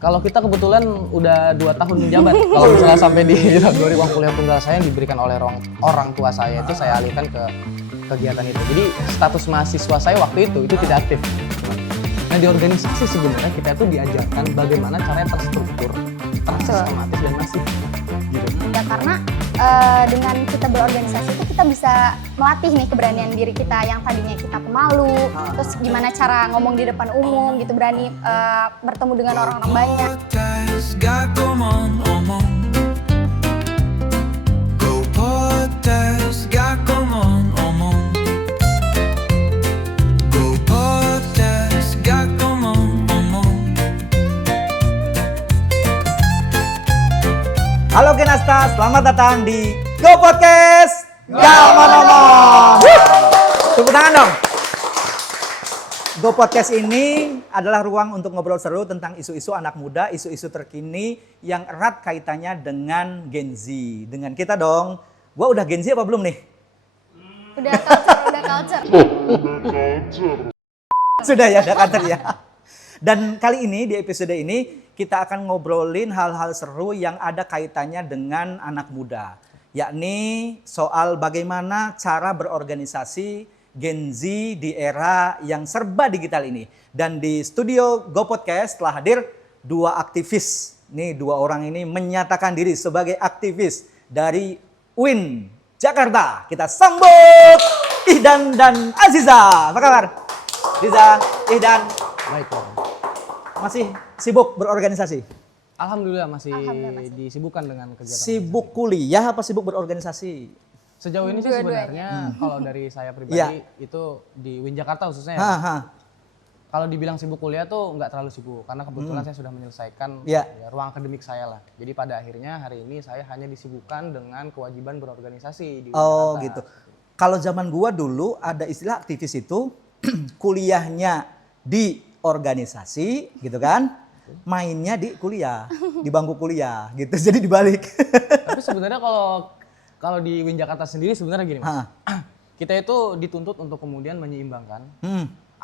Kalau kita kebetulan udah 2 tahun menjabat. Kalau misalnya sampai di 2000 uang kuliah tunggal saya yang diberikan oleh orang tua saya itu saya alihkan ke kegiatan itu. Jadi status mahasiswa saya waktu itu tidak aktif. Nah di organisasi sebenarnya kita tuh diajarkan bagaimana caranya terstruktur, tersistematis dan masif. Gitu. Ya karena dengan kita berorganisasi itu kita bisa melatih nih keberanian diri kita yang tadinya kita pemalu, terus gimana cara ngomong di depan umum gitu, berani bertemu dengan orang-orang banyak. Halo Genasta, selamat datang di Go Podcast. Gak mau ngomong. Tepuk tangan dong. Go Podcast ini adalah ruang untuk ngobrol seru tentang isu-isu anak muda, isu-isu terkini yang erat kaitannya dengan Gen Z. Dengan kita dong. Gua udah Gen Z apa belum nih? Udah culture. Sudah ya, udah culture ya. Dan kali ini di episode ini kita akan ngobrolin hal-hal seru yang ada kaitannya dengan anak muda. Yakni soal bagaimana cara berorganisasi Gen Z di era yang serba digital ini. Dan di studio Go Podcast telah hadir dua aktivis. Nih dua orang ini menyatakan diri sebagai aktivis dari UIN Jakarta. Kita sambut Ihdan dan Aziza. Apa kabar? Aziza, Ihdan. Baik, Bang. Masih sibuk berorganisasi? Alhamdulillah masih disibukkan dengan kegiatan. Sibuk kuliah apa sibuk berorganisasi? Sejauh ini sih sebenarnya kalau dari saya pribadi itu di UIN Jakarta khususnya ya. Kalau dibilang sibuk kuliah tuh nggak terlalu sibuk karena kebetulan saya sudah menyelesaikan ya, ruang akademik saya lah. Jadi pada akhirnya hari ini saya hanya disibukkan dengan kewajiban berorganisasi di UIN Jakarta. Gitu. Kalau zaman gua dulu ada istilah aktivis itu kuliahnya di organisasi gitu kan, mainnya di kuliah, di bangku kuliah gitu. Jadi dibalik. Tapi sebenarnya kalau di UIN Jakarta sendiri sebenarnya gini Mas. Kita itu dituntut untuk kemudian menyeimbangkan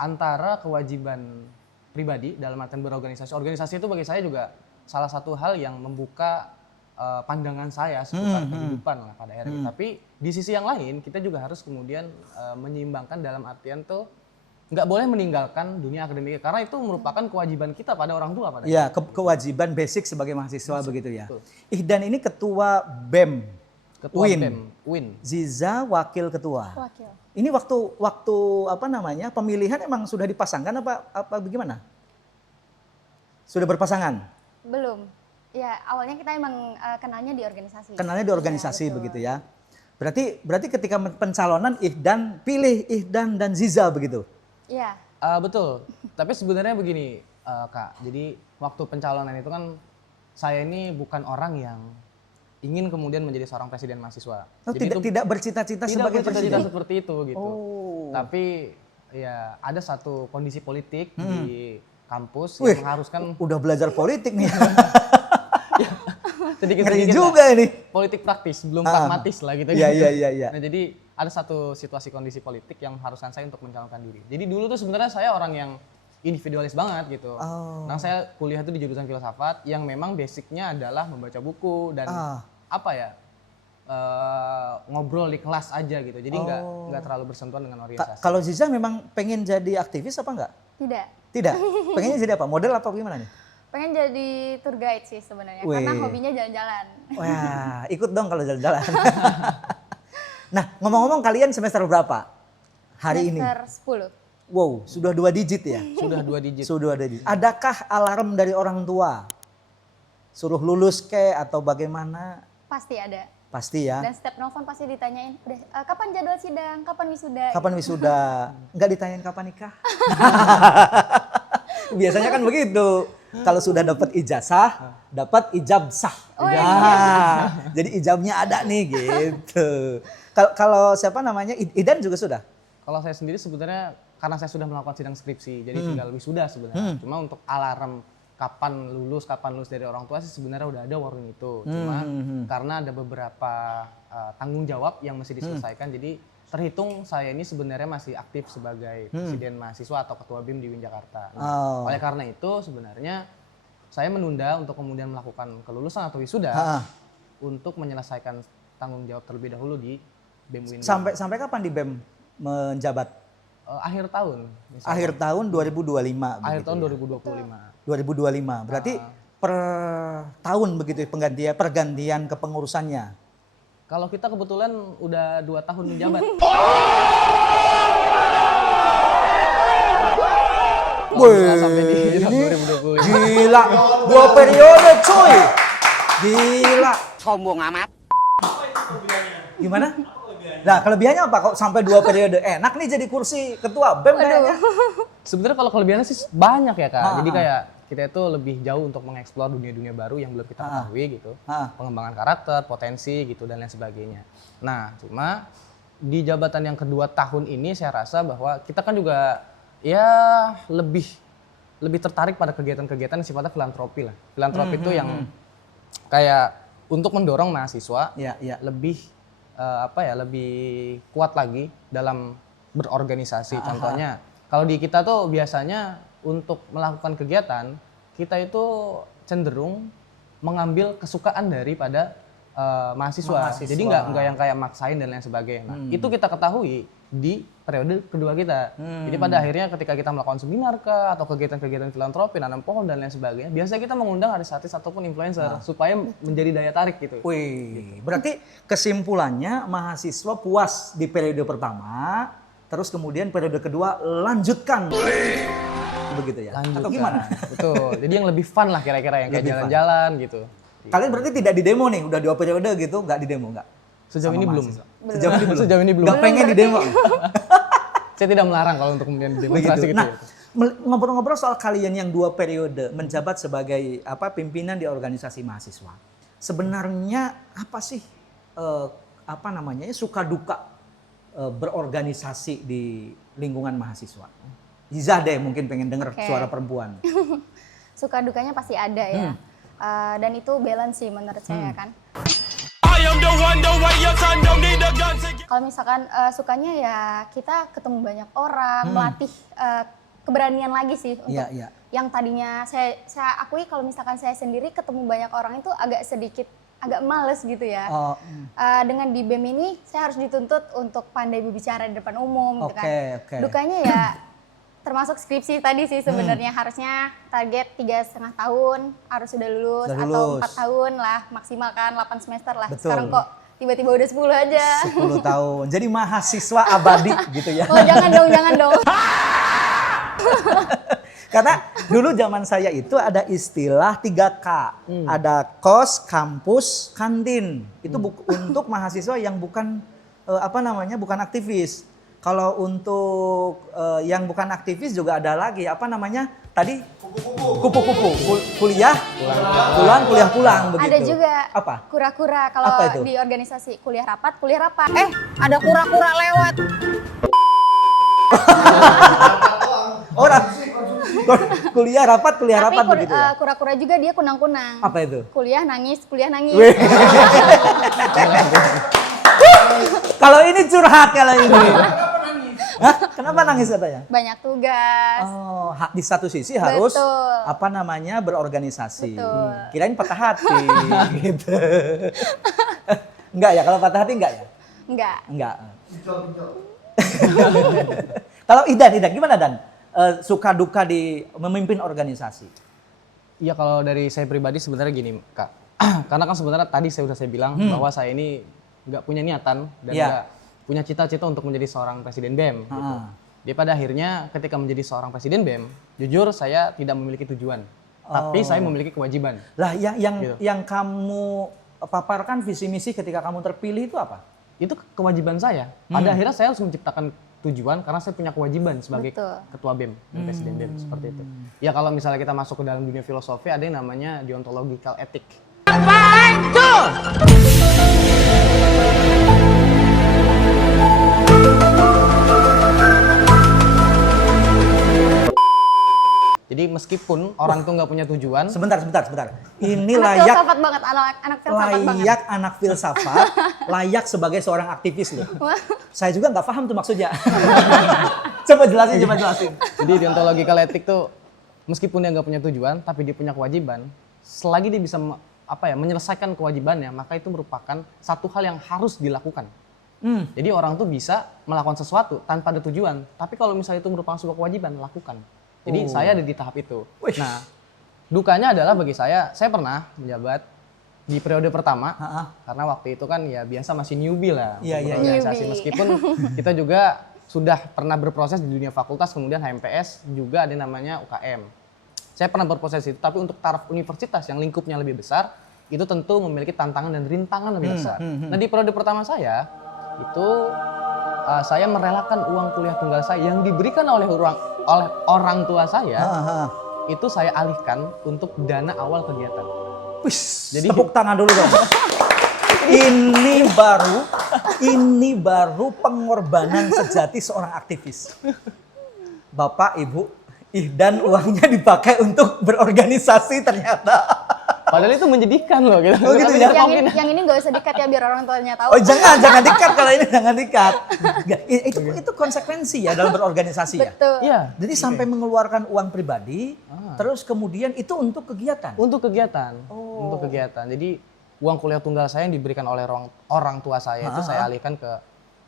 antara kewajiban pribadi dalam artian berorganisasi. Organisasi itu bagi saya juga salah satu hal yang membuka pandangan saya seputar kehidupan lah pada akhirnya. Tapi di sisi yang lain kita juga harus kemudian menyeimbangkan dalam artian tuh nggak boleh meninggalkan dunia akademik karena itu merupakan kewajiban kita pada orang tua pada. Iya, kewajiban basic sebagai mahasiswa begitu ya. Betul. Ihdan ini ketua BEM. Ketua UIN. BEM, UIN. Ziza wakil ketua. Wakil. Ini waktu apa namanya? Pemilihan emang sudah dipasangkan apa bagaimana? Sudah berpasangan? Belum. Ya, awalnya kita emang kenalnya di organisasi. Kenalnya di organisasi ya, begitu ya. Berarti ketika pencalonan Ihdan pilih Ihdan dan Ziza begitu. Iya. Betul. Tapi sebenarnya begini, Kak. Jadi waktu pencalonan itu kan saya ini bukan orang yang ingin kemudian menjadi seorang presiden mahasiswa. Oh, jadi tidak bercita-cita sebagai presiden. Tidak seperti itu gitu. Oh. Tapi ya ada satu kondisi politik di kampus yang mengharuskan. Udah belajar politik nih. Sedikit-sedikit juga ini. Politik praktis, belum pragmatis lah gitu. Iya. Nah jadi ada satu situasi kondisi politik yang mengharuskan saya untuk mencalonkan diri. Jadi dulu tuh sebenarnya saya orang yang individualis banget gitu. Nah saya kuliah tuh di jurusan filsafat yang memang basicnya adalah membaca buku dan ngobrol di kelas aja gitu. Jadi nggak terlalu bersentuhan dengan organisasi. Kalau Ziza memang pengen jadi aktivis apa enggak? Tidak. Pengennya jadi apa? Model apa gimana nih? Pengen jadi tour guide sih sebenarnya karena hobinya jalan-jalan. Wah, ikut dong kalau jalan-jalan. Nah, ngomong-ngomong kalian semester berapa hari ini? Semester 10. Wow, sudah 2 digit ya? Sudah 2 digit. Sudah 2 digit. Adakah alarm dari orang tua? Suruh lulus atau bagaimana? Pasti ada. Pasti ya. Dan setiap nelfon pasti ditanyain, udah kapan jadwal sidang, kapan wisuda? Kapan wisuda? Enggak ditanyain kapan nikah? Biasanya kan begitu. Kalau sudah dapat ijazah, dapat ijab sah. Jadi ijabnya ada nih gitu. Kalau siapa namanya Ihdan juga sudah? Kalau saya sendiri sebenarnya karena saya sudah melakukan sidang skripsi, jadi tinggal wisuda sebenarnya. Cuma untuk alarm kapan lulus dari orang tua sih sebenarnya udah ada warning itu. Cuma karena ada beberapa tanggung jawab yang mesti diselesaikan, jadi terhitung saya ini sebenarnya masih aktif sebagai presiden mahasiswa atau ketua BEM di UIN Jakarta. Nah, oleh karena itu sebenarnya saya menunda untuk kemudian melakukan kelulusan atau wisuda untuk menyelesaikan tanggung jawab terlebih dahulu di BEM UIN. Sampai kapan di BEM menjabat? Akhir tahun. Misalnya. Akhir tahun 2025. Akhir tahun ya? 2025. Berarti per tahun begitu pergantian kepengurusannya. Kalau kita kebetulan udah 2 tahun menjabat. Sampai di 2025. Gila, 2 periode cuy. Gila. Sombong amat. Gimana? Nah, kelebihannya apa kok sampai 2 periode? Enak nih jadi kursi ketua BEM kayaknya. Sebenarnya kalau kelebihannya sih banyak ya Kak. Jadi kayak kita itu lebih jauh untuk mengeksplor dunia-dunia baru yang belum kita ketahui gitu. Pengembangan karakter, potensi gitu dan lain sebagainya. Nah, cuma di jabatan yang kedua tahun ini saya rasa bahwa kita kan juga ya lebih tertarik pada kegiatan-kegiatan yang sifatnya filantropi lah. Filantropi itu yang kayak untuk mendorong mahasiswa lebih lebih kuat lagi dalam berorganisasi. Contohnya kalau di kita tuh biasanya untuk melakukan kegiatan kita itu cenderung mengambil kesukaan daripada mahasiswa. Jadi nggak yang kayak maksain dan lain sebagainya. Nah, itu kita ketahui di periode kedua kita. Jadi pada akhirnya ketika kita melakukan seminar atau kegiatan-kegiatan filantropi, nanam pohon dan lain sebagainya, biasanya kita mengundang artis-artis ataupun influencer supaya menjadi daya tarik gitu. Wih, berarti kesimpulannya mahasiswa puas di periode pertama, terus kemudian periode kedua lanjutkan. Begitu ya? Lanjutkan. Atau gimana? Betul. Jadi yang lebih fun lah kira-kira yang kayak jalan-jalan gitu. Kalian berarti tidak di demo nih, udah 2 periode gitu, nggak di demo nggak? Sejauh ini belum. Sejauh ini belum. Gak pengen di demo. Saya tidak melarang kalau untuk kemudian demonstrasi gitu. Nah, ngobrol-ngobrol soal kalian yang 2 periode menjabat sebagai pimpinan di organisasi mahasiswa. Sebenarnya apa sih suka duka berorganisasi di lingkungan mahasiswa? Iza deh mungkin pengen denger suara perempuan. Suka dukanya pasti ada ya. Dan itu balance sih menurut saya kan. Kalau misalkan sukanya ya kita ketemu banyak orang, melatih keberanian lagi sih untuk yang tadinya saya akui kalau misalkan saya sendiri ketemu banyak orang itu agak males gitu ya. Dengan di BEM ini saya harus dituntut untuk pandai berbicara di depan umum gitu kan. Dukanya ya termasuk skripsi tadi sih sebenarnya harusnya target 3,5 tahun harus sudah lulus atau 4 tahun lah maksimal kan 8 semester lah. Betul. Sekarang kok tiba-tiba udah 10 aja. 10 tahun. Jadi mahasiswa abadi gitu ya. Oh jangan dong. Karena dulu zaman saya itu ada istilah 3K. Ada kos, kampus, kantin. Itu untuk mahasiswa yang bukan bukan aktivis. Kalau untuk yang bukan aktivis juga ada lagi tadi kupu-kupu kuliah pulang begitu. Ada juga kura-kura kalau di organisasi kuliah rapat. Ada kura-kura lewat. Kuliah rapat begitu ya. Kura-kura juga dia kunang-kunang. Apa itu? Kuliah nangis. Kalau ini curhat kalau ini. Kenapa nangis katanya? Banyak tugas. Oh, di satu sisi harus berorganisasi. Betul. Kirain patah hati gitu. Enggak ya, kalau patah hati enggak ya? Enggak. Kalau Idan gimana Dan? Suka duka di memimpin organisasi? Iya, kalau dari saya pribadi sebenarnya gini Kak. Karena kan sebenarnya tadi saya bilang bahwa saya ini nggak punya niatan dan nggak punya cita-cita untuk menjadi seorang presiden BEM. Gitu. Dia pada akhirnya ketika menjadi seorang presiden BEM, jujur saya tidak memiliki tujuan, tapi saya memiliki kewajiban. Lah yang kamu paparkan visi misi ketika kamu terpilih itu apa? Itu kewajiban saya. Pada akhirnya saya harus menciptakan tujuan karena saya punya kewajiban sebagai ketua BEM dan presiden BEM seperti itu. Ya kalau misalnya kita masuk ke dalam dunia filosofi ada yang namanya deontological ethic. Apaan tuh? Jadi meskipun orang tuh nggak punya tujuan. Sebentar. Ini filsafat banget, anak filsafat banget. Anak filsafat, layak sebagai seorang aktivis loh. Saya juga nggak paham tuh maksudnya. Coba jelasin. Jadi deontological ethic tuh meskipun dia nggak punya tujuan, tapi dia punya kewajiban, selagi dia bisa menyelesaikan kewajibannya, maka itu merupakan satu hal yang harus dilakukan. Jadi orang tuh bisa melakukan sesuatu tanpa ada tujuan, tapi kalau misalnya itu merupakan sebuah kewajiban, lakukan. Jadi saya ada di tahap itu. Nah, dukanya adalah bagi saya pernah menjabat di periode pertama, karena waktu itu kan ya biasa masih newbie lah organisasi. Meskipun kita juga sudah pernah berproses di dunia fakultas, kemudian HMPS, juga ada namanya UKM. Saya pernah berproses itu, tapi untuk taraf universitas yang lingkupnya lebih besar, itu tentu memiliki tantangan dan rintangan lebih besar. Nah di periode pertama saya, itu saya merelakan uang kuliah tunggal saya yang diberikan oleh orang tua saya, itu saya alihkan untuk dana awal kegiatan. Jadi tepuk tangan dulu dong. Ini baru pengorbanan sejati seorang aktivis. Bapak, Ibu, dan uangnya dipakai untuk berorganisasi ternyata. Padahal itu menyedihkan loh gitu. Oh gitu ya. Yang ini nggak usah dikat ya biar orang tuanya tahu. Oh jangan dikat kalau ini jangan dikat. Itu konsekuensi ya dalam berorganisasi ya. Betul. Iya. Jadi sampai mengeluarkan uang pribadi, terus kemudian itu untuk kegiatan. Untuk kegiatan. Untuk kegiatan. Jadi uang kuliah tunggal saya yang diberikan oleh orang tua saya itu saya alihkan ke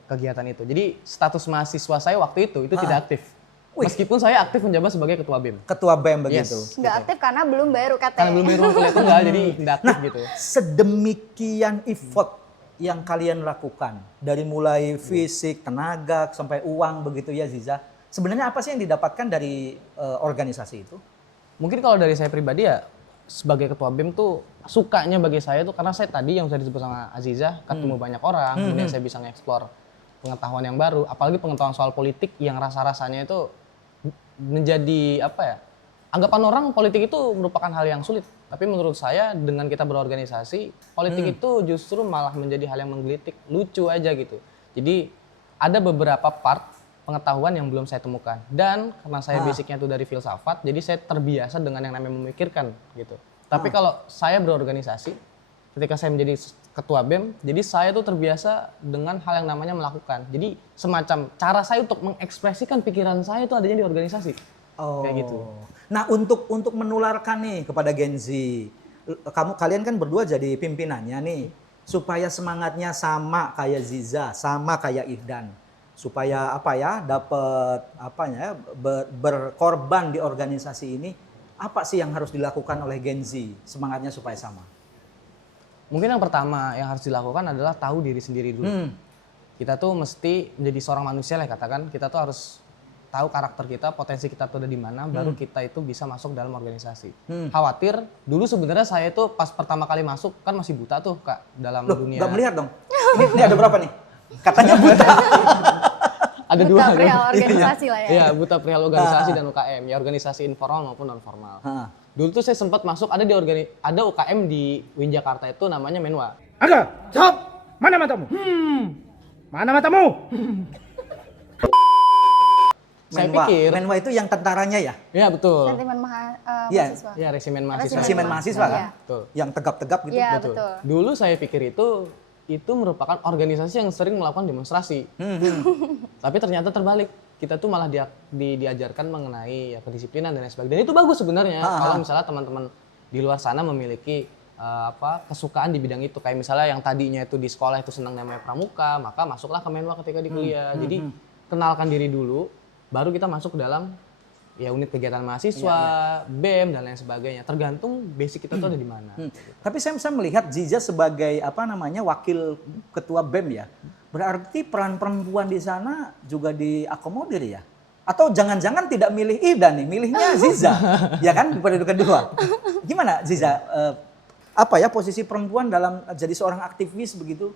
kegiatan itu. Jadi status mahasiswa saya waktu itu tidak aktif. Meskipun saya aktif menjabat sebagai ketua BEM. Ketua BEM begitu. Nggak aktif karena belum bayar UKT. Karena belum bayar uang kuliah tunggal, jadi tidak aktif gitu. Sedemikian effort yang kalian lakukan, dari mulai fisik, tenaga, sampai uang begitu ya Ziza. Sebenarnya apa sih yang didapatkan dari organisasi itu? Mungkin kalau dari saya pribadi ya, sebagai ketua BEM tuh sukanya bagi saya tuh karena saya tadi yang sudah disebut sama Aziza, ketemu banyak orang, kemudian saya bisa nge-explore pengetahuan yang baru, apalagi pengetahuan soal politik yang rasa-rasanya itu menjadi anggapan orang politik itu merupakan hal yang sulit. Tapi menurut saya dengan kita berorganisasi, politik itu justru malah menjadi hal yang menggelitik, lucu aja gitu. Jadi ada beberapa part pengetahuan yang belum saya temukan. Dan karena saya basicnya itu dari filsafat, jadi saya terbiasa dengan yang namanya memikirkan gitu. Tapi kalau saya berorganisasi, ketika saya menjadi ketua BEM, jadi saya tuh terbiasa dengan hal yang namanya melakukan. Jadi semacam cara saya untuk mengekspresikan pikiran saya itu adanya di organisasi. Kayak gitu. Nah untuk menularkan nih kepada Gen Z, kalian kan berdua jadi pimpinannya nih, supaya semangatnya sama kayak Ziza, sama kayak Ihdan, supaya dapat berkorban di organisasi ini, apa sih yang harus dilakukan oleh Gen Z semangatnya supaya sama? Mungkin yang pertama yang harus dilakukan adalah tahu diri sendiri dulu. Kita tuh mesti menjadi seorang manusia lah katakan, kita tuh harus tahu karakter kita, potensi kita tuh ada di mana, baru kita itu bisa masuk dalam organisasi. Khawatir, dulu sebenarnya saya itu pas pertama kali masuk kan masih buta tuh Kak dalam dunia. Nggak melihat dong? Ini ada berapa nih? Katanya buta. Ada buta dua. perihal organisasi lah ya. Iya, buta perihal organisasi dan UKM, ya organisasi informal maupun non formal. Dulu tuh saya sempat masuk ada UKM di Win Jakarta itu namanya Menwa. Ada, jawab. Mana matamu? Mana matamu? Saya pikir Menwa itu yang tentaranya ya? Iya betul. Sentimen mahasiswa. Iya, resimen mahasiswa. Resimen mahasiswa kan? Betul. Yang tegap-tegap gitu. Iya, Betul. betul. Dulu saya pikir itu merupakan organisasi yang sering melakukan demonstrasi. Tapi ternyata terbalik. Kita tuh malah diajarkan mengenai kedisiplinan dan lain sebagainya. Dan itu bagus sebenarnya kalau misalnya teman-teman di luar sana memiliki kesukaan di bidang itu. Kayak misalnya yang tadinya itu di sekolah itu senang namanya pramuka, maka masuklah ke Menwa ketika di kuliah. Jadi kenalkan diri dulu, baru kita masuk ke dalam unit kegiatan mahasiswa, BEM dan lain sebagainya. Tergantung basic kita tuh ada di mana. Tapi saya melihat Ziza sebagai wakil ketua BEM ya. Berarti peran perempuan di sana juga diakomodir ya? Atau jangan-jangan tidak milih Ida nih, milihnya Ziza, ya kan di periode kedua. Gimana Ziza? Posisi perempuan dalam jadi seorang aktivis begitu?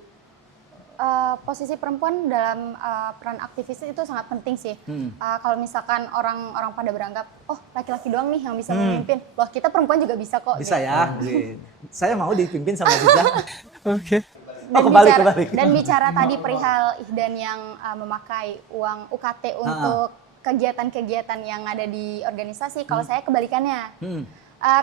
Posisi perempuan dalam peran aktivis itu sangat penting sih. Kalau misalkan orang pada beranggap, oh laki-laki doang nih yang bisa memimpin, loh kita perempuan juga bisa kok. Bisa gitu. ya. Saya mau dipimpin sama Ziza. Oke. Kebalik. Dan bicara tadi perihal Ihdan yang memakai uang UKT untuk kegiatan-kegiatan yang ada di organisasi, kalau saya kebalikannya.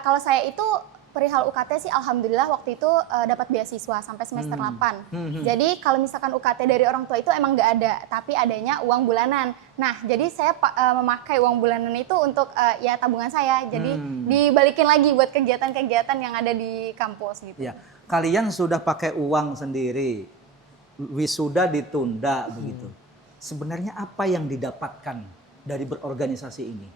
Kalau saya itu perihal UKT sih alhamdulillah waktu itu dapat beasiswa sampai semester 8. Jadi kalau misalkan UKT dari orang tua itu emang nggak ada, tapi adanya uang bulanan. Nah, jadi saya memakai uang bulanan itu untuk ya tabungan saya. Jadi dibalikin lagi buat kegiatan-kegiatan yang ada di kampus gitu. Ya, kalian sudah pakai uang sendiri, wisuda ditunda begitu. Sebenarnya apa yang didapatkan dari berorganisasi ini?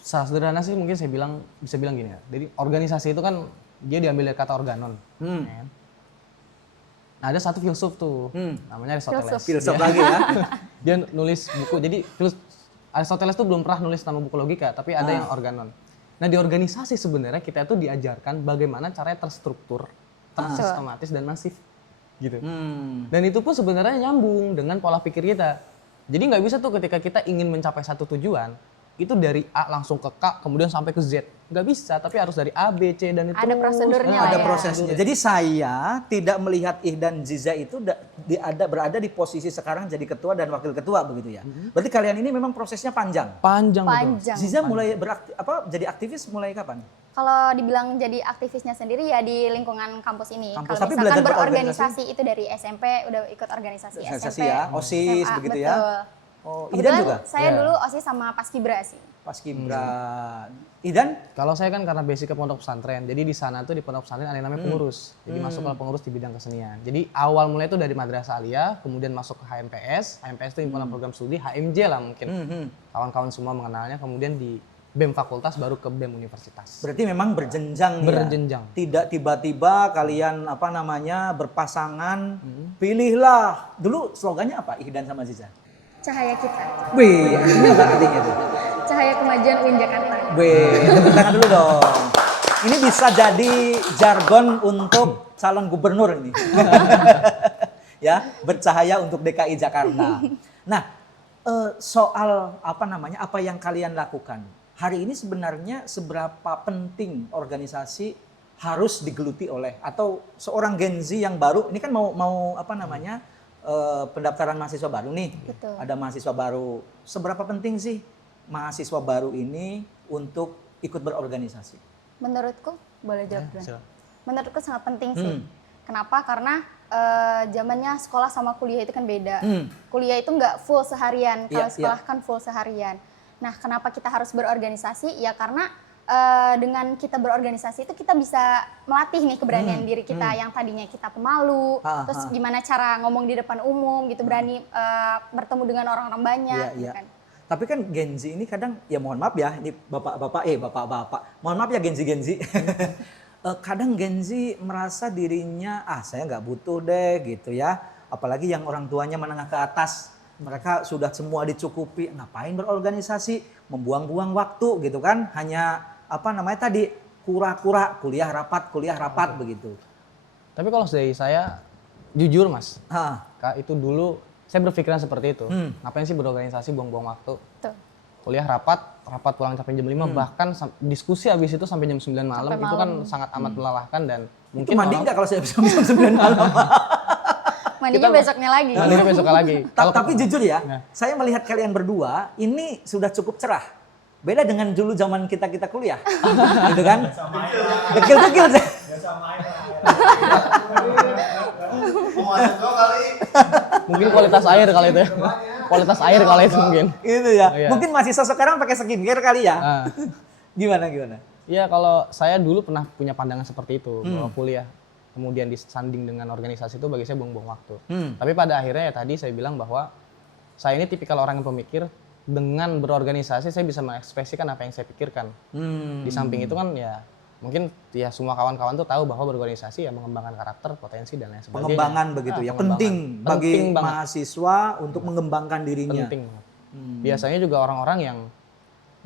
Secara sederhana sih mungkin saya bisa bilang gini ya. Jadi organisasi itu kan dia diambil dari kata organon. Ya kan? Nah, ada satu filsuf tuh, namanya Aristoteles. Filsuf lagi ya. Dia nulis buku. Jadi Aristoteles tuh belum pernah nulis nama buku logika, tapi ada yang organon. Nah, di organisasi sebenarnya kita itu diajarkan bagaimana caranya terstruktur, tersistematis dan masif gitu. Dan itu pun sebenarnya nyambung dengan pola pikir kita. Jadi nggak bisa tuh ketika kita ingin mencapai satu tujuan, itu dari A langsung ke K kemudian sampai ke Z. Nggak bisa, tapi harus dari A, B, C dan itu Ada prosedurnya ada lah ya. prosesnya. Jadi saya tidak melihat Ihdan Ziza itu berada di posisi sekarang jadi ketua dan wakil ketua begitu ya. Berarti kalian ini memang prosesnya panjang. Panjang. Ziza mulai jadi aktivis mulai kapan? Kalau dibilang jadi aktivisnya sendiri ya di lingkungan kampus ini. Kampus, Kalau tapi misalkan belajar berorganisasi itu dari SMP udah ikut organisasi Organisasi SMP, ya, OSIS SMA, begitu betul. ya. Oh, Ihdan Kebetulan juga? saya Ya. dulu OSIS sama Paskibra sih. Paskibra. Ihdan? Kalau saya kan karena basic ke pondok pesantren, jadi di sana tuh di pondok pesantren ada yang namanya pengurus. Jadi masuk ke pengurus di bidang kesenian. Jadi awal mulai itu dari Madrasah Aliyah, kemudian masuk ke HMPS. HMPS itu himpunan program studi, HMJ lah mungkin. Kawan-kawan semua mengenalnya, kemudian di BEM fakultas baru ke BEM universitas. Berarti memang berjenjang ya. Berjenjang. Tidak tiba-tiba kalian berpasangan, pilihlah. Dulu slogannya apa Ihdan sama Ziza? Cahaya kita. Wih, ini apa artinya tuh? Cahaya kemajuan UIN Jakarta. Wih, tepuk tangan dulu dong. Ini bisa jadi jargon untuk calon gubernur ini. Ya, bercahaya untuk DKI Jakarta. Nah, soal apa yang kalian lakukan? Hari ini sebenarnya seberapa penting organisasi harus digeluti oleh atau seorang Gen Z yang baru, ini kan mau pendaftaran mahasiswa baru nih. Betul. Ada mahasiswa baru. Seberapa penting sih mahasiswa baru ini untuk ikut berorganisasi? Menurutku, boleh jawab dulu. Silakan. Menurutku sangat penting sih. Kenapa? Karena zamannya sekolah sama kuliah itu kan beda. Kuliah itu nggak full seharian, kalau sekolah kan full seharian. Nah, kenapa kita harus berorganisasi? Ya karena dengan kita berorganisasi itu kita bisa melatih nih keberanian diri kita yang tadinya kita pemalu, terus gimana cara ngomong di depan umum gitu, berani bertemu dengan orang-orang banyak. Gitu kan. Tapi kan Gen Z ini kadang, ya mohon maaf ya, ini bapak-bapak, mohon maaf ya Gen Z. Kadang Gen Z merasa dirinya, saya nggak butuh deh gitu ya. Apalagi yang orang tuanya menengah ke atas, mereka sudah semua dicukupi, ngapain berorganisasi, membuang-buang waktu gitu kan, hanya kura-kura kuliah rapat begitu. Tapi kalau dari saya, jujur mas, Kak, itu dulu saya berpikiran seperti itu. Ngapain sih berorganisasi, buang-buang waktu. Tuh. Kuliah rapat pulang sampai jam 5, bahkan diskusi habis itu sampai jam 9 malam. Sampai Itu kan malam. sangat amat melelahkan dan Itu mandi nggak kalau saya bisa jam 9 malam? Mandinya besoknya lagi. Mandinya besok lagi. Tapi jujur ya, saya melihat kalian berdua ini sudah cukup cerah. Beda dengan dulu zaman kita kuliah, gitu kan? Dekil-dekil sih. Mungkin kualitas air kali itu ya. Kualitas air kali itu mungkin. Gitu ya. Iya. Mungkin mahasiswa sekarang pakai skincare kali ya. Gimana? Iya, kalau saya dulu pernah punya pandangan seperti itu, bahwa kuliah kemudian disanding dengan organisasi itu bagi saya buang-buang waktu. Tapi pada akhirnya ya tadi saya bilang bahwa saya ini tipikal orang yang pemikir, dengan berorganisasi saya bisa mengekspresikan apa yang saya pikirkan. Di samping itu kan ya mungkin ya semua kawan-kawan tuh tahu bahwa berorganisasi ya mengembangkan karakter, potensi dan lain sebagainya. Pengembangan begitu ya. Penting bagi mahasiswa untuk mengembangkan dirinya. Penting banget. Biasanya juga orang-orang yang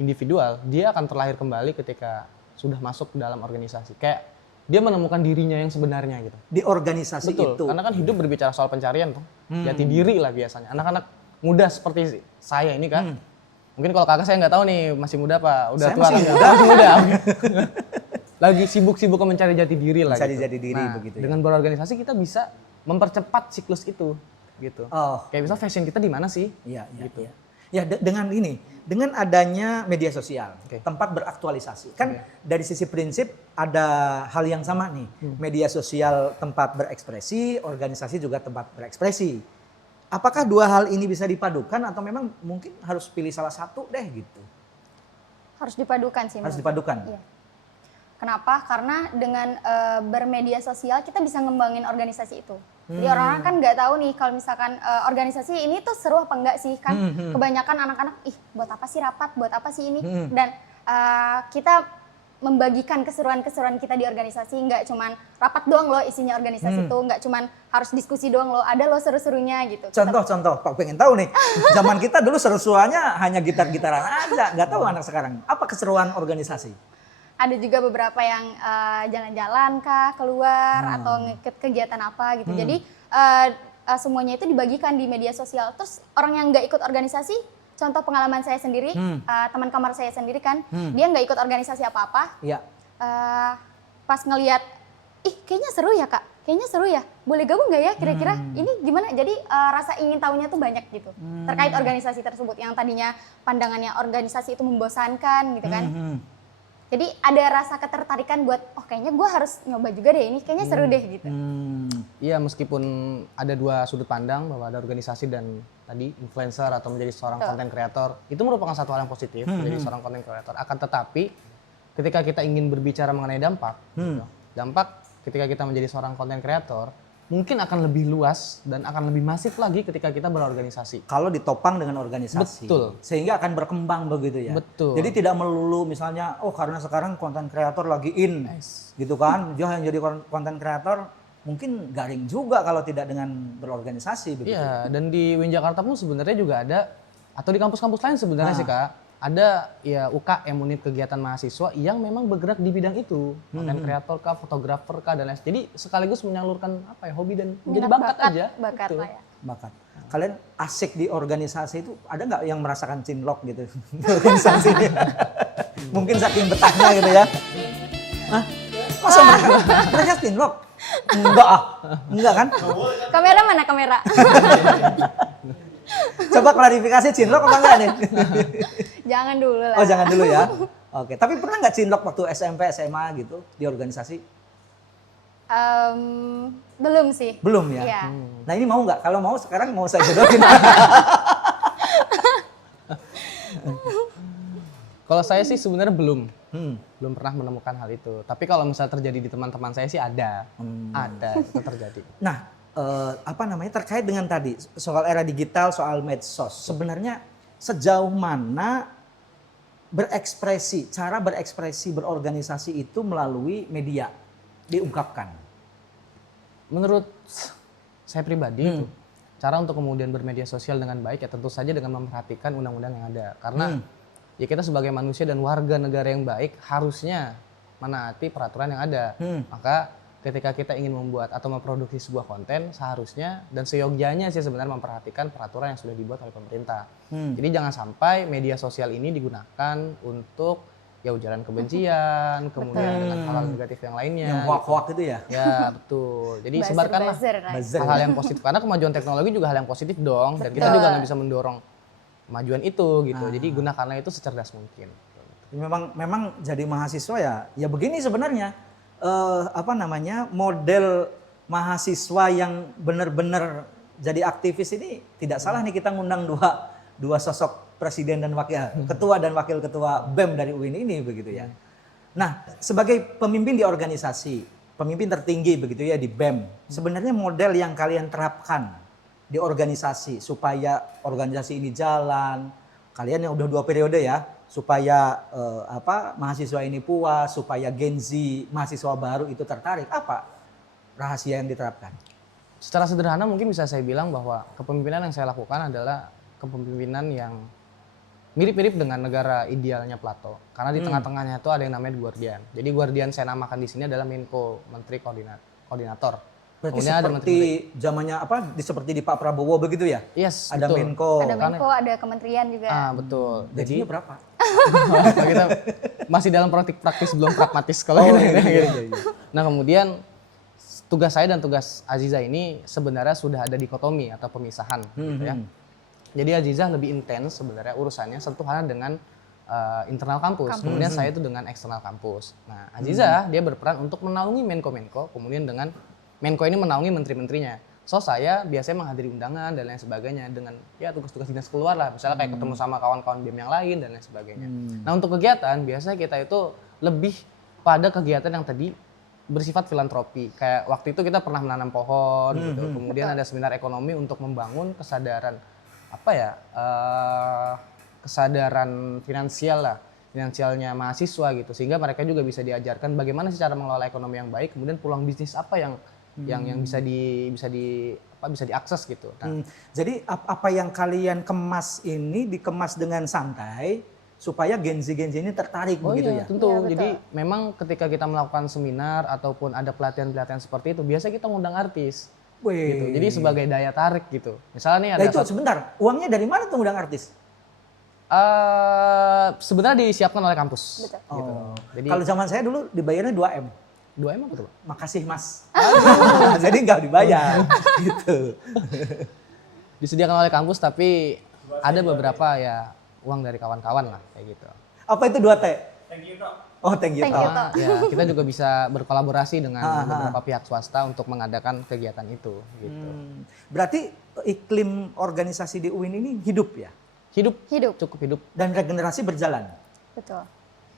individual, dia akan terlahir kembali ketika sudah masuk ke dalam organisasi. Kayak dia menemukan dirinya yang sebenarnya gitu. Di organisasi Betul, itu. karena kan hidup berbicara soal pencarian tuh. Jati diri lah biasanya. Anak-anak muda seperti saya ini kan. Mungkin kalau kakak saya nggak tahu nih, masih muda apa? Udah Saya tua masih kan? muda. Masih muda. Lagi sibuk-sibuk mencari jati diri lah Mencari gitu. jati diri begitu ya. Dengan berorganisasi kita bisa mempercepat siklus itu gitu. Oh. Kayak misal fashion kita di mana sih? Iya. Gitu. Iya. Ya dengan adanya media sosial, tempat beraktualisasi. Kan dari sisi prinsip ada hal yang sama nih. Media sosial tempat berekspresi, organisasi juga tempat berekspresi. Apakah dua hal ini bisa dipadukan atau memang mungkin harus pilih salah satu deh gitu? Harus dipadukan sih. Harus dipadukan. Iya. Kenapa? Karena dengan bermedia sosial kita bisa ngembangin organisasi itu. Jadi orang-orang kan nggak tahu nih kalau misalkan organisasi ini tuh seru apa enggak sih kan. Kebanyakan anak-anak, buat apa sih rapat, buat apa sih ini. Dan kita membagikan keseruan-keseruan kita di organisasi, nggak cuman rapat doang loh isinya organisasi itu, nggak cuman harus diskusi doang loh, ada loh seru-serunya gitu. Contoh, Pak pengen tahu nih, zaman kita dulu seru-seruannya hanya gitar-gitaran aja, nggak tahu anak sekarang. Apa keseruan organisasi? Ada juga beberapa yang jalan-jalan kah, keluar atau ngikut kegiatan apa gitu. Jadi semuanya itu dibagikan di media sosial. Terus orang yang nggak ikut organisasi, contoh pengalaman saya sendiri, teman kamar saya sendiri kan, dia nggak ikut organisasi apa-apa. Iya. Pas ngelihat, kayaknya seru ya kak, kayaknya seru ya, boleh gabung nggak ya kira-kira? Ini gimana? Jadi rasa ingin tahunya tuh banyak gitu terkait organisasi tersebut yang tadinya pandangannya organisasi itu membosankan gitu kan. Jadi ada rasa ketertarikan buat, kayaknya gue harus nyoba juga deh ini, kayaknya seru deh gitu. Iya, meskipun ada dua sudut pandang bahwa ada organisasi dan tadi influencer atau menjadi seorang konten kreator, itu merupakan satu hal yang positif menjadi seorang konten kreator. Akan tetapi ketika kita ingin berbicara mengenai dampak, dampak ketika kita menjadi seorang konten kreator mungkin akan lebih luas dan akan lebih masif lagi ketika kita berorganisasi. Kalau ditopang dengan organisasi. Betul. Sehingga akan berkembang begitu ya. Betul. Jadi tidak melulu misalnya, karena sekarang konten kreator lagi in. Gitu kan. Dia yang jadi konten kreator mungkin garing juga kalau tidak dengan berorganisasi begitu. Iya, dan di UIN Jakarta pun sebenarnya juga ada, atau di kampus-kampus lain sebenarnya sih Kak, ada ya UKM, unit kegiatan mahasiswa yang memang bergerak di bidang itu, konten kreator kah, fotografer kah, dan lain. Jadi sekaligus menyalurkan hobi dan menjadi bakat aja. Bakat lah ya. Bakat. Kalian asik di organisasi itu, ada nggak yang merasakan cinlok gitu di organisasi? Mungkin saking betahnya gitu ya. Hah? Masa mereka cinlok? Enggak kan? Kamera mana kamera? Coba klarifikasi cinlok apa enggak nih? Jangan dulu lah. Oh jangan dulu ya. Oke, tapi pernah nggak cinlok waktu SMP, SMA gitu di organisasi? Belum sih. Belum ya? Iya. Nah ini mau nggak? Kalau mau sekarang mau saya jodohin. Kalau saya sih sebenarnya belum pernah menemukan hal itu. Tapi kalau misalnya terjadi di teman-teman saya sih ada itu terjadi. Nah, terkait dengan tadi soal era digital, soal medsos. Sebenarnya sejauh mana cara berekspresi, berorganisasi itu melalui media diungkapkan? Menurut Saya pribadi cara untuk kemudian bermedia sosial dengan baik ya tentu saja dengan memperhatikan undang-undang yang ada. Karena ya kita sebagai manusia dan warga negara yang baik harusnya menaati peraturan yang ada. Maka ketika kita ingin membuat atau memproduksi sebuah konten seharusnya dan seyogyanya sih sebenarnya memperhatikan peraturan yang sudah dibuat oleh pemerintah. Jadi jangan sampai media sosial ini digunakan untuk ya ujaran kebencian, kemudian dengan hal-hal negatif yang lainnya. Yang hoak-hoak itu ya? Ya betul. Jadi sebarkanlah hal-hal yang positif. Karena kemajuan teknologi juga hal yang positif dong. Dan kita juga nggak bisa mendorong kemajuan itu gitu. Jadi gunakanlah itu secerdas mungkin. Memang jadi mahasiswa ya begini sebenarnya. Model mahasiswa yang benar-benar jadi aktivis ini tidak salah nih kita ngundang dua sosok presiden dan ketua dan wakil ketua BEM dari UIN ini begitu ya. Nah, sebagai pemimpin di organisasi, pemimpin tertinggi begitu ya di BEM, sebenarnya model yang kalian terapkan di organisasi supaya organisasi ini jalan, kalian yang udah 2 periode ya, supaya mahasiswa ini puas, supaya Gen Z mahasiswa baru itu tertarik, apa rahasia yang diterapkan? Secara sederhana mungkin bisa saya bilang bahwa kepemimpinan yang saya lakukan adalah kepemimpinan yang mirip-mirip dengan negara idealnya Plato. Karena di tengah-tengahnya itu ada yang namanya Guardian. Jadi Guardian saya namakan di sini adalah Menko, Menteri Koordinator. Berarti kemudian seperti zamannya seperti di Pak Prabowo begitu ya? Yes, ada betul. Menko. Ada Menko, ada kementerian juga. Betul. Jadi berapa? Kita masih dalam praktis belum pragmatis kalau gitu. Nah, kemudian tugas saya dan tugas Aziza ini sebenarnya sudah ada dikotomi atau pemisahan gitu ya. Jadi Azizah lebih intens sebenarnya urusannya satu hal dengan internal kampus. Kemudian saya itu dengan eksternal kampus. Nah, Azizah dia berperan untuk menaungi Menko-Menko, kemudian dengan Menko ini menaungi menteri-menterinya. So saya biasanya menghadiri undangan dan lain sebagainya dengan ya tugas-tugas dinas keluar lah, misalnya kayak ketemu sama kawan-kawan BEM yang lain dan lain sebagainya. Nah, untuk kegiatan biasanya kita itu lebih pada kegiatan yang tadi bersifat filantropi. Kayak waktu itu kita pernah menanam pohon gitu. Kemudian ada seminar ekonomi untuk membangun kesadaran kesadaran finansialnya mahasiswa gitu, sehingga mereka juga bisa diajarkan bagaimana sih cara mengelola ekonomi yang baik, kemudian peluang bisnis apa yang bisa diakses gitu. Nah, jadi apa yang kalian kemas ini dikemas dengan santai supaya Gen Z ini tertarik begitu ya? Tentu. Iya, betul. Jadi memang ketika kita melakukan seminar ataupun ada pelatihan-pelatihan seperti itu, biasanya kita ngundang artis. Gitu. Jadi sebagai daya tarik gitu. Misalnya nih ada sebentar, uangnya dari mana tuh undang artis? Sebenarnya disiapkan oleh kampus. Betul. Gitu. Jadi Kalau zaman saya dulu dibayarnya 2M. 2M apa tuh, Pak? Makasih Mas. Jadi nggak dibayar gitu. Disediakan oleh kampus tapi ada beberapa ya uang dari kawan-kawan lah kayak gitu. Apa itu 2T? Thank you, Oh, thank you. Thank you, Tok. Tok. Ya, kita juga bisa berkolaborasi dengan beberapa pihak swasta untuk mengadakan kegiatan itu gitu. Berarti iklim organisasi di UIN ini hidup ya? Hidup. Cukup hidup. Dan regenerasi berjalan? Betul.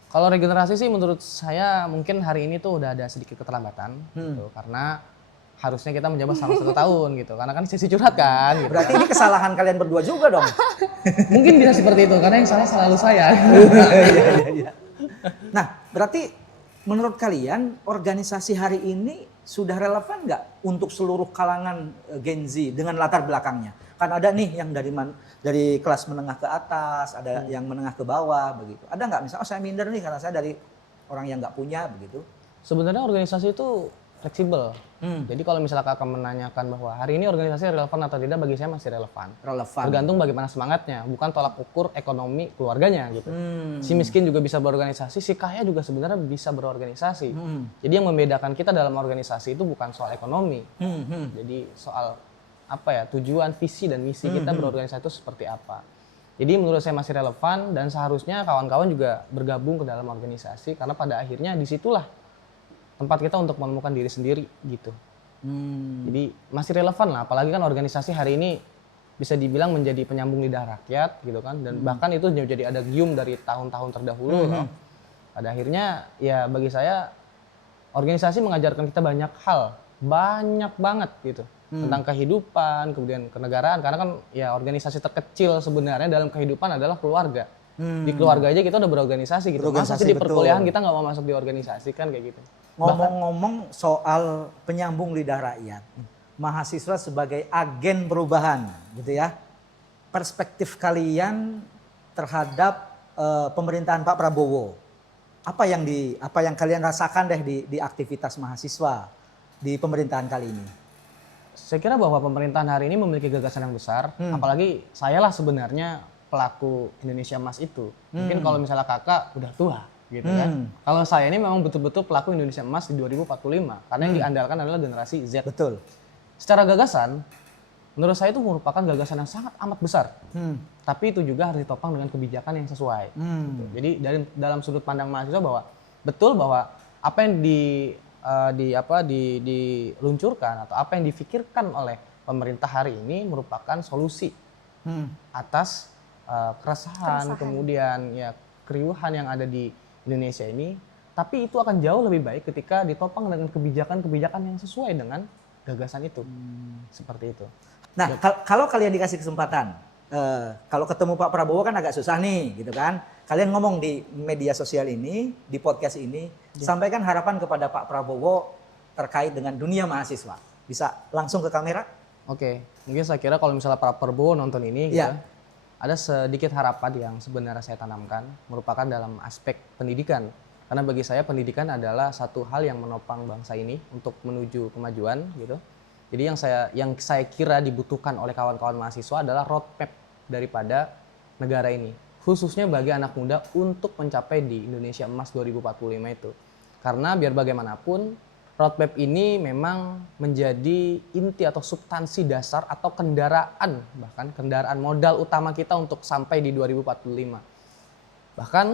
Kalau regenerasi sih menurut saya mungkin hari ini tuh udah ada sedikit keterlambatan gitu, karena harusnya kita menjabat selama 1 tahun gitu, karena kan sesi curhat kan gitu. Berarti ini kesalahan kalian berdua juga dong? Mungkin bisa seperti itu karena yang salah selalu saya. Iya. Nah, berarti menurut kalian organisasi hari ini sudah relevan nggak untuk seluruh kalangan Gen Z dengan latar belakangnya? Kan ada nih yang dari kelas menengah ke atas, ada yang menengah ke bawah begitu. Ada nggak misalnya, saya minder nih karena saya dari orang yang nggak punya begitu? Sebenarnya organisasi itu fleksibel. Jadi kalau misalnya kakak menanyakan bahwa hari ini organisasi relevan atau tidak, bagi saya masih relevan. Tergantung bagaimana semangatnya, bukan tolak ukur ekonomi keluarganya gitu. Si miskin juga bisa berorganisasi, si kaya juga sebenarnya bisa berorganisasi. Jadi yang membedakan kita dalam organisasi itu bukan soal ekonomi. Jadi soal tujuan, visi dan misi kita berorganisasi itu seperti apa. Jadi menurut saya masih relevan dan seharusnya kawan-kawan juga bergabung ke dalam organisasi karena pada akhirnya disitulah tempat kita untuk menemukan diri sendiri gitu. Jadi masih relevan lah, apalagi kan organisasi hari ini bisa dibilang menjadi penyambung lidah rakyat gitu kan, dan bahkan itu jadi ada gium dari tahun-tahun terdahulu loh. Pada akhirnya ya bagi saya organisasi mengajarkan kita banyak hal, banyak banget gitu. Tentang kehidupan, kemudian kenegaraan, karena kan ya organisasi terkecil sebenarnya dalam kehidupan adalah keluarga. Di keluarga aja kita udah berorganisasi gitu. Masa sih di perkuliahan kita nggak mau masuk di organisasi kan kayak gitu. Ngomong-ngomong soal penyambung lidah rakyat, mahasiswa sebagai agen perubahan gitu ya. Perspektif kalian terhadap pemerintahan Pak Prabowo. Apa yang kalian rasakan deh di aktivitas mahasiswa di pemerintahan kali ini? Saya kira bahwa pemerintahan hari ini memiliki gagasan yang besar, apalagi sayalah sebenarnya pelaku Indonesia Emas itu. Mungkin kalau misalnya kakak udah tua gitu kan. Kalau saya ini memang betul-betul pelaku Indonesia Emas di 2045 karena yang diandalkan adalah generasi Z. Betul. Secara gagasan menurut saya itu merupakan gagasan yang sangat amat besar. Tapi itu juga harus ditopang dengan kebijakan yang sesuai. Gitu. Jadi dalam sudut pandang mahasiswa bahwa betul bahwa apa yang diluncurkan atau apa yang difikirkan oleh pemerintah hari ini merupakan solusi atas keresahan, kemudian ya keriuhan yang ada di Indonesia ini, tapi itu akan jauh lebih baik ketika ditopang dengan kebijakan-kebijakan yang sesuai dengan gagasan itu. Seperti itu. Nah, kalau kalian dikasih kesempatan, kalau ketemu Pak Prabowo kan agak susah nih, gitu kan? Kalian ngomong di media sosial ini, di podcast ini, sampaikan harapan kepada Pak Prabowo terkait dengan dunia mahasiswa. Bisa langsung ke kamera? Oke, mungkin saya kira kalau misalnya Pak Prabowo nonton ini, gitu, ada sedikit harapan yang sebenarnya saya tanamkan, merupakan dalam aspek pendidikan. Karena bagi saya pendidikan adalah satu hal yang menopang bangsa ini untuk menuju kemajuan, gitu. Jadi yang saya kira dibutuhkan oleh kawan-kawan mahasiswa adalah roadmap daripada negara ini, khususnya bagi anak muda untuk mencapai di Indonesia Emas 2045 itu. Karena biar bagaimanapun roadmap ini memang menjadi inti atau substansi dasar atau kendaraan, bahkan kendaraan modal utama kita untuk sampai di 2045. Bahkan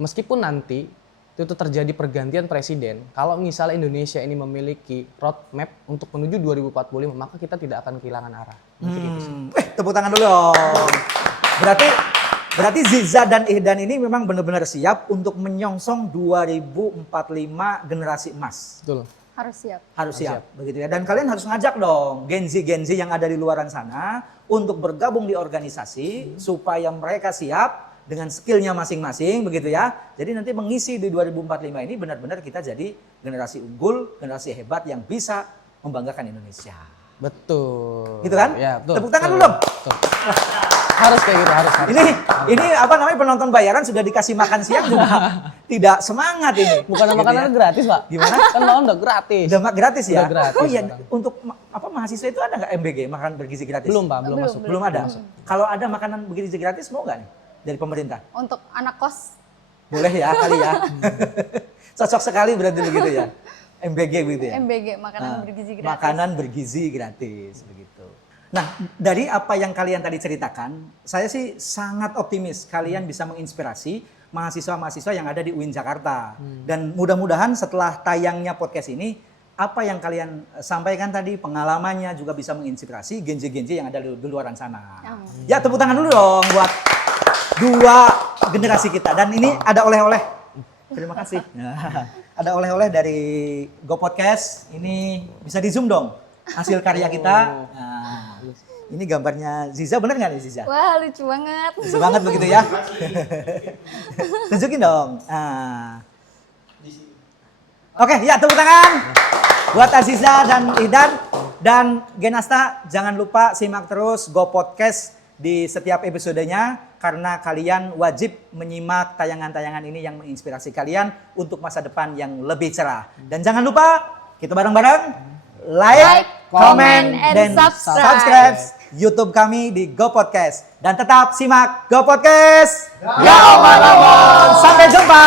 meskipun nanti itu terjadi pergantian presiden, kalau misalnya Indonesia ini memiliki roadmap untuk menuju 2045, maka kita tidak akan kehilangan arah. Tepuk tangan dulu dong. Berarti Ziza dan Ihdan ini memang benar-benar siap untuk menyongsong 2045 generasi emas. Betul. Harus siap, begitu ya. Dan kalian harus ngajak dong Gen Z yang ada di luaran sana untuk bergabung di organisasi supaya mereka siap dengan skillnya masing-masing, begitu ya. Jadi nanti mengisi di 2045 ini benar-benar kita jadi generasi unggul, generasi hebat yang bisa membanggakan Indonesia. Betul. Gitu kan? Ya, betul. Tepuk tangan dulu dong. Harus kayak gitu, harus. Ini apa namanya, penonton bayaran sudah dikasih makan siang juga tidak semangat ini. Bukan gitu makanan gratis, Pak. Gimana? Kan makan udah gratis. Udah gratis ya? Udah gratis, oh iya, sekarang. untuk mahasiswa itu ada nggak MBG, makanan bergizi gratis? Belum, Pak, belum masuk. Belum ada. Kalau ada makanan bergizi gratis mau nggak nih dari pemerintah? Untuk anak kos. Boleh ya kali ya. Cocok sekali berarti begitu ya. MBG begitu ya. MBG, makanan bergizi gratis. Makanan bergizi gratis begitu. Nah, dari apa yang kalian tadi ceritakan, saya sih sangat optimis kalian bisa menginspirasi mahasiswa-mahasiswa yang ada di UIN Jakarta. Dan mudah-mudahan setelah tayangnya podcast ini, apa yang kalian sampaikan tadi, pengalamannya juga bisa menginspirasi Gen Z yang ada di luaran sana. Ya, tepuk tangan dulu dong buat dua generasi kita. Dan ini ada oleh-oleh. Terima kasih. Ada oleh-oleh dari Go Podcast. Ini bisa di zoom dong hasil karya kita. Nah, ini gambarnya Ziza, bener nggak nih Ziza? Wah, lucu banget. Lucu banget begitu ya. Tunjukin dong. Nah. Oke, ya tepuk tangan buat Aziza dan Ihdan. Dan Genasta, jangan lupa simak terus Go Podcast di setiap episodenya, karena kalian wajib menyimak tayangan-tayangan ini yang menginspirasi kalian untuk masa depan yang lebih cerah. Dan jangan lupa kita bareng-bareng like, comment, dan subscribe YouTube kami di Go Podcast. Dan tetap simak Go Podcast. Ya Om. Sampai jumpa.